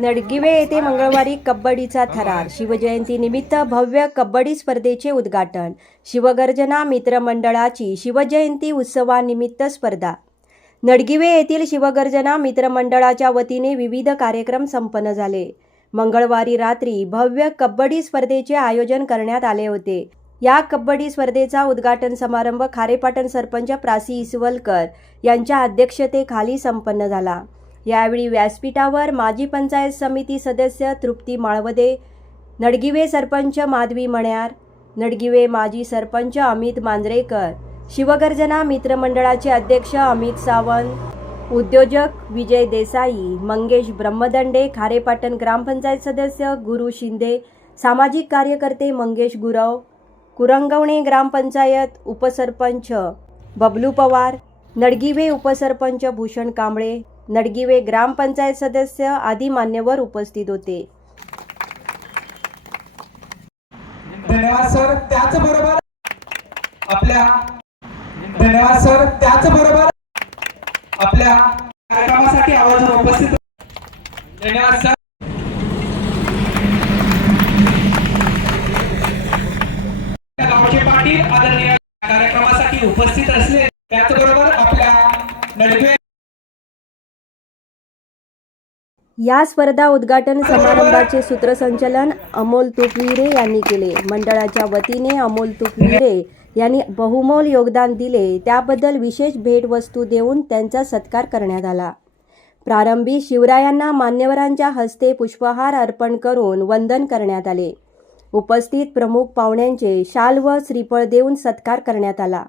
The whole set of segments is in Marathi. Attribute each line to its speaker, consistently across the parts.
Speaker 1: नडगिवे येथे मंगळवारी कबड्डीचा थरार. शिवजयंतीनिमित्त भव्य कबड्डी स्पर्धेचे उद्घाटन. शिवगर्जना मित्रमंडळाची शिवजयंती उत्सवानिमित्त स्पर्धा. नडगिवे येथील शिवगर्जना मित्रमंडळाच्या वतीने विविध कार्यक्रम संपन्न झाले. मंगळवारी रात्री भव्य कबड्डी स्पर्धेचे आयोजन करण्यात आले होते. या कबड्डी स्पर्धेचा उद्घाटन समारंभ खारेपाटण सरपंच प्रासी इसवलकर यांच्या अध्यक्षतेखाली संपन्न झाला. यावेळी व्यासपीठावर माजी पंचायत समिती सदस्य तृप्ती माळवदे नडगिवे सरपंच माधवी मण्यार नडगिवे माजी सरपंच अमित मांजरेकर शिवगर्जना मित्रमंडळाचे अध्यक्ष अमित सावंत उद्योजक विजय देसाई मंगेश ब्रह्मदंडे खारेपाटण ग्रामपंचायत सदस्य गुरु शिंदे सामाजिक कार्यकर्ते मंगेश गुरव कुरंगवणे ग्रामपंचायत उपसरपंच बबलू पवार नडगिवे उपसरपंच भूषण कांबळे नडगिवे ग्रामपंचायत सदस्य आदी मान्यवर उपस्थित होते.
Speaker 2: धन्यवाद सर. त्याचबरोबर आपल्या धन्यवाद सर. त्याचबरोबर आपल्या कार्यक्रमासाठी आवर्जून उपस्थित धन्यवाद सर. कार्यक्रमासाठी उपस्थित असले त्याचबरोबर आपल्या नडगे
Speaker 1: या स्पर्धा उद्घाटन समारंभाचे सूत्रसंचालन अमोल तुपविरे यांनी केले. मंडळाच्या वतीने अमोल तुपविरे यांनी बहुमोल योगदान दिले. त्याबद्दल विशेष भेटवस्तू देऊन त्यांचा सत्कार करण्यात आला. प्रारंभी शिवरायांना मान्यवरांच्या हस्ते पुष्पहार अर्पण करून वंदन करण्यात आले. उपस्थित प्रमुख पाहुण्यांचे शाल व श्रीफळ देऊन सत्कार करण्यात आला.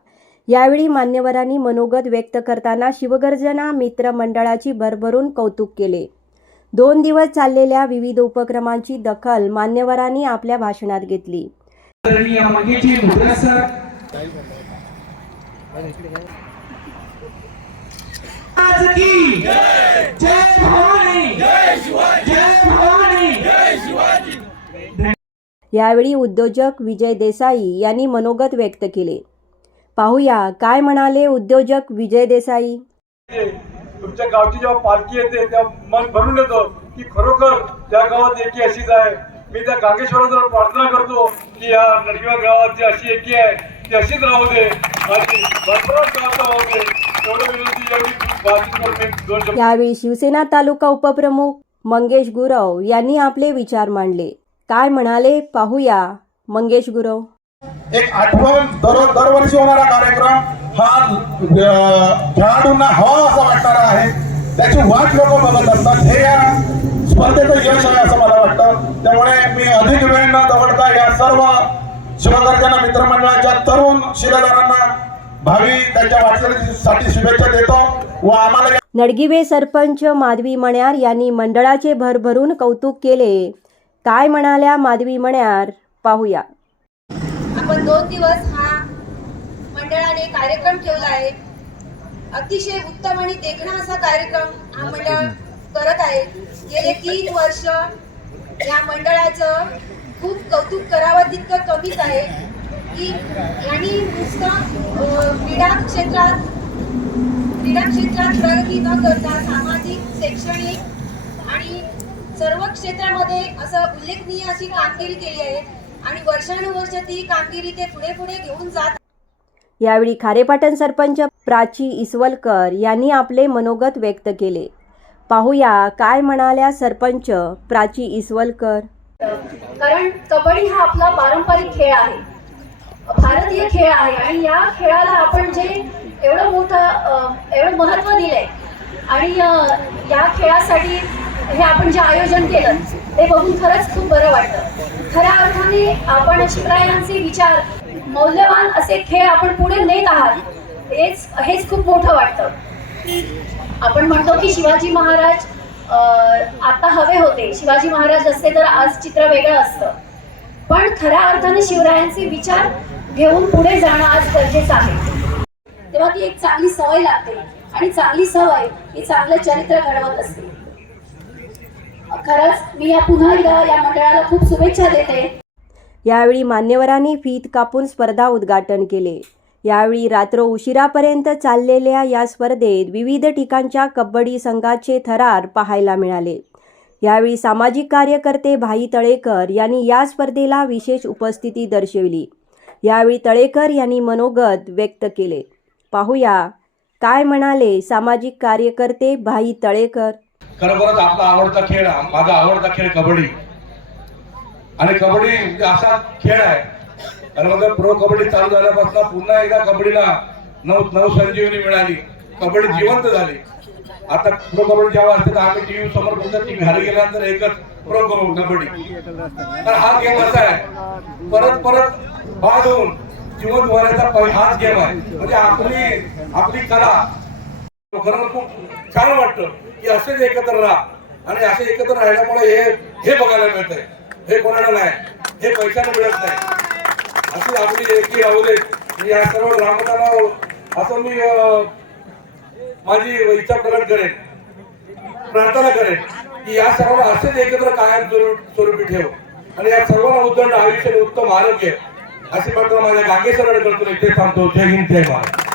Speaker 1: यावेळी मान्यवरांनी मनोगत व्यक्त करताना शिवगर्जना मित्र मंडळाची भरभरून कौतुक केले. दोन दिवस चाललेल्या विविध उपक्रमांची दखल मान्यवरांनी आपल्या भाषणात घेतली. यावेळी उद्योजक विजय देसाई यांनी मनोगत व्यक्त केले. पाहूया. काय म्हणाले उद्योजक विजय देसाई?
Speaker 3: तुमच्या गावची जेव्हा पालखी येते तेव्हा मन भरून येतं की खरोखर त्या गावात एकी अशीच आहे. मी त्या गांगेश्वराजवळ प्रार्थना करतो की या नडगिवा गावात जी अशी एकी आहे ती अशीच राहू दे. आणि
Speaker 1: यावेळी शिवसेना तालुका उपप्रमुख मंगेश गुरव यांनी आपले विचार मांडले. काय म्हणाले? पाहूया. मंगेश गुरव.
Speaker 4: एक आठवण दर दरवर्षी होणारा कार्यक्रम हा खेळाडूंना हवा असा वाटणारा आहे. त्याची वाट लोक बघत असतात. हे या स्पर्धेचं यश आहे असं मला वाटतं. त्यामुळे मी अधिक वेळ न दवडता या सर्व शिवकर्त्यांना मित्रमंडळाच्या तरुण शिलेदारांना भावी त्यांच्या वाटचालीसाठी शुभेच्छा देतो व आम्हाला
Speaker 1: नडगिवे सरपंच माधवी मण्यार यांनी मंडळाचे भरभरून कौतुक केले. काय म्हणाल्या माधवी मण्यार? पाहूया.
Speaker 5: आपण दोन दिवस हा मंडळाने कार्यक्रम ठेवला आहे. अतिशय उत्तम आणि देखणा असा कार्यक्रम हा मंडळ करत आहे. गेले तीन वर्ष या मंडळाचं खूप कौतुक करावं तितकं कमीच आहे. की यांनी नुसतं क्रीडा क्षेत्रात क्रीडा क्षेत्रात प्रगती न करता सामाजिक शैक्षणिक आणि सर्व क्षेत्रामध्ये असं उल्लेखनीय अशी कामगिरी केली आहे आणि वर्षानुवर्ष ती कामगिरी ते पुढे पुढे घेऊन जात
Speaker 1: यावेळी खारेपाटण सरपंच प्राची इसवलकर यांनी आपले मनोगत व्यक्त केले. पाहूया काय म्हणाल्या सरपंच प्राची इसवलकर.
Speaker 6: कारण कबड्डी हा आपला पारंपरिक खेळ आहे. भारतीय खेळ आहे आणि या खेळाला आपण जे एवढं मोठं एवढं महत्त्व दिलंय आणि या खेळासाठी हे आपण जे आयोजन केलं ते बघून खरंच खूप बरं वाटतं खऱ्या अर्थाने आपण शिवरायांचे विचार मौल्यवान असे खेळ आपण पुढे नेत आहात हेच हेच खूप मोठं वाटतं. आपण म्हणतो की शिवाजी महाराज अं, आता हवे होते. शिवाजी महाराज असते तर आज चित्र वेगळं असतं. पण खऱ्या अर्थाने शिवरायांचे विचार घेऊन पुढे जाणं आज गरजेचं आहे. तेव्हा ती एक चांगली सवय लागते. आणि चांगली सवय ही चांगलं चरित्र घडवत असते. खरंच मी या पुन्हा एकदा या मंडळाला खूप शुभेच्छा देते.
Speaker 1: यावेळी मान्यवरांनी फीत कापून स्पर्धा उद्घाटन केले. यावेळी रात्र उशिरापर्यंत चाललेल्या या स्पर्धेत विविध ठिकाणच्या कबड्डी संघाचे थरार पाहायला मिळाले. यावेळी सामाजिक कार्यकर्ते भाई तळेकर यांनी या स्पर्धेला विशेष उपस्थिती दर्शविली. यावेळी तळेकर यांनी मनोगत व्यक्त केले. पाहूया काय म्हणाले सामाजिक कार्यकर्ते भाई तळेकर?
Speaker 7: खरोखरच आपला आवडता खेळ माझा आवडता खेळ कबड्डी. आणि कबड्डी म्हणजे असा खेळ आहे. आणि मग प्रो कबड्डी चालू झाल्यापासून पुन्हा एकदा कबड्डीला नव संजीवनी मिळाली. कबड्डी जिवंत झाली. आता प्रो कबड्डी जेव्हा असते तर आम्ही टीव्ही समोर बघतो टीव्ही घरी गेल्यानंतर एकच प्रो कबड्डी. तर हा गेम असा आहे. परत परत बाद होऊन जिवंत होण्याचा हाच गेम आहे. म्हणजे आपली आपली कला. खरं खूप छान वाटतं. की असेच एकत्र राहा. आणि असे एकत्र राहिल्यामुळे हे हे बघायला मिळतंय. हे कोणाला नाही. हे पैशाने मिळत नाही. अशी आपली एकी राहू देत. मी या सर्व ग्रामस्थांना असं मी माझी इच्छा प्रकट करेन. प्रार्थना करेन की या सर्वांना असेच एकत्र कायम स्वरूपी ठेव. आणि या सर्वांना उद्दंड आयुष्य उत्तम आरोग्य. अशी मात्र माझ्या गांगेश्वराकडे करतो. इथे थांबतो. जय हिंद जय महाराज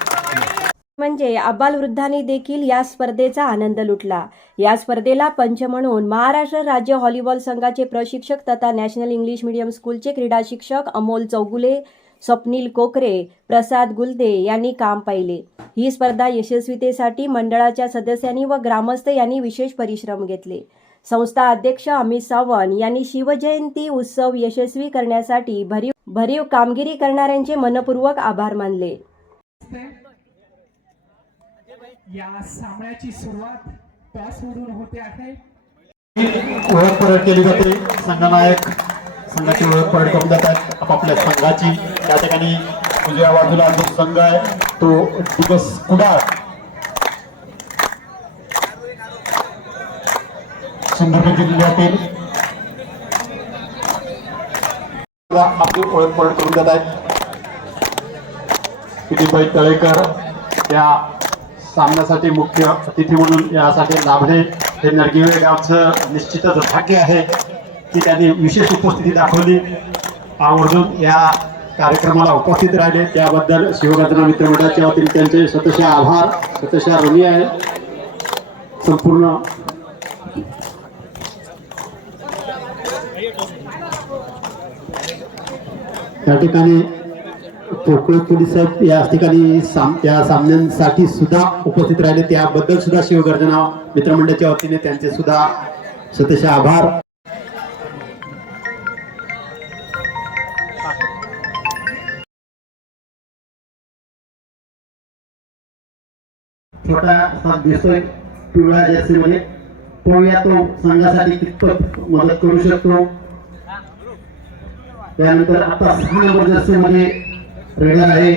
Speaker 1: म्हणजे आबालवृद्धांनी देखील या स्पर्धेचा आनंद लुटला. या स्पर्धेला पंच म्हणून महाराष्ट्र राज्य व्हॉलीबॉल संघाचे प्रशिक्षक तथा नॅशनल इंग्लिश मीडियम स्कूलचे क्रीडा शिक्षक अमोल चौगुले स्वप्नील कोकरे प्रसाद गुलदे यांनी काम पाहिले. ही स्पर्धा यशस्वीतेसाठी मंडळाच्या सदस्यांनी व ग्रामस्थ यांनी विशेष परिश्रम घेतले. संस्था अध्यक्ष अमित सावंत यांनी शिवजयंती उत्सव यशस्वी करण्यासाठी भरीव भरीव कामगिरी करणाऱ्यांचे मनपूर्वक आभार मानले.
Speaker 2: या सामन्याची सुरुवात टॉस टॉसवरून होते आहे.
Speaker 8: ओळख परेड केली जाते. संघनायक संघाची ओळख परेड करून जातात आपापल्या संघाची. त्या ठिकाणी उजव्या बाजूला जो संघ आहे तो दिवस कुडाळ. सिंधुदुर्ग जिल्ह्यातील आपली ओळख परेड करून जात आहेत. कितीबाई तळेकर या सामन्यासाठी मुख्य अतिथी म्हणून यासाठी लाभले. हे नरगिवे गावचं निश्चितच भाग्य आहे की त्यांनी विशेष उपस्थिती दाखवली. आवर्जून या कार्यक्रमाला उपस्थित राहिले. त्याबद्दल शिवराजना मित्रमंडळाच्या वतीने त्यांचे स्वतःचे आभार स्वतःच्या ऋणी आहे. संपूर्ण त्या ठिकाणी पोकळ पोलीस साहेब या ठिकाणी साम या सामन्यांसाठी सुद्धा उपस्थित राहिले. त्याबद्दल सुद्धा शिवगर्जना मित्रमंडळाच्या वतीने त्यांचे सुद्धा स्वतःचे आभार. छोटा असा दिसतोय पिवळा जर्सी मध्ये पाहूया तो संघासाठी कितपत मदत करू शकतो. त्यानंतर आता सहा नंबर जर्सी मध्ये रेडर आहे.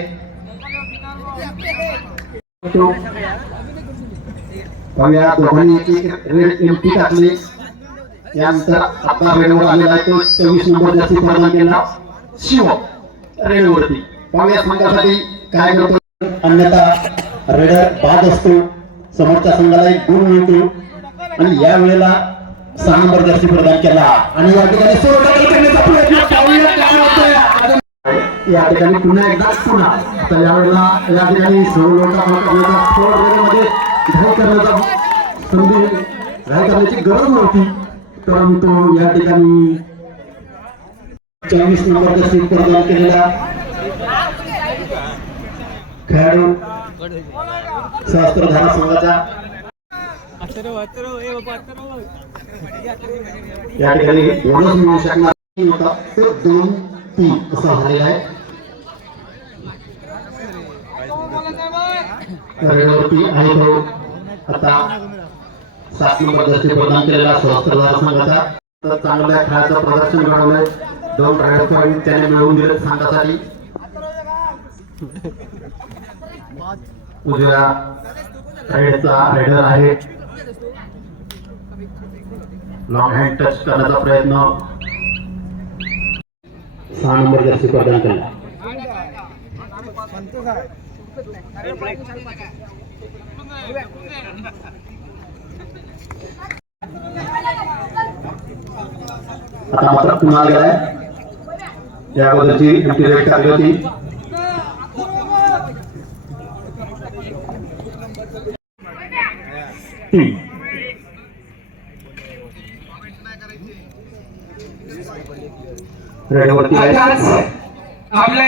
Speaker 8: तो पाहूया दोघांनी एक एक रेड एमटी टाकले. त्यानंतर आता रेडवर आलेला आहे तो चोवीस नंबर जर्सी प्रदान केला शिव रेडवरती पाहूया संघासाठी काय करतो अन्यथा रेडर बाद असतो. समोरच्या संघाला एक गुण मिळतो. आणि या वेळेला सहा नंबर जर्सी प्रदान केला. आणि या ठिकाणी सोळा करण्याचा प्रयत्न. या ठिकाणी पुन्हा एकदाच पुन्हा. तर यावेळेला या ठिकाणी मध्ये घाई करण्याचा संधी घाई करण्याची गरज नव्हती. परंतु या ठिकाणी चोवीस नंबर सीट प्रदान केलेला. खेळाडू सहस्त्रधारा संघाचा या ठिकाणी बोनस मिळू शकणार होता तो दोन तीन असा झालेला आहे. रेडवरती आहे तो आता सात नंबर प्रदान केलेला सहस्त्रधारा संघाचा तर चांगल्या खेळाचं प्रदर्शन घडवलंय दोन रायडर पॉईंट त्याने मिळवून दिले संघासाठी उजव्या साईडचा रायडर आहे लॉंग हँड टच करण्याचा प्रयत्न सहा नंबर प्रदान केला. आता मात्र पुन्हा गेलाय या अगोदरची एमटी रेट टाकली होती. रेडिओवरती आहे.
Speaker 2: आपल्या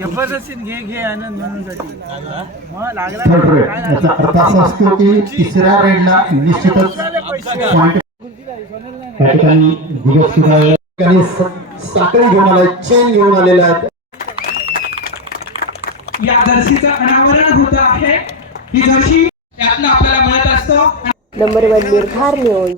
Speaker 9: जबरदस्तीने घे घे आनंद म्हणूनसाठी मग लागला
Speaker 8: थर्ड रेड याचा अर्थ असा असतो की तिसऱ्या रेडला निश्चितच पॉइंट या ठिकाणी दिवस सुद्धा या ठिकाणी स- साखळी घेऊन आलाय चेन घेऊन आलेला आहे
Speaker 2: या जर्सीचं अनावरण होत आहे. ही जर्सी यातनं आपल्याला मिळत असतं.
Speaker 1: नंबर वन निर्धार न्यूज.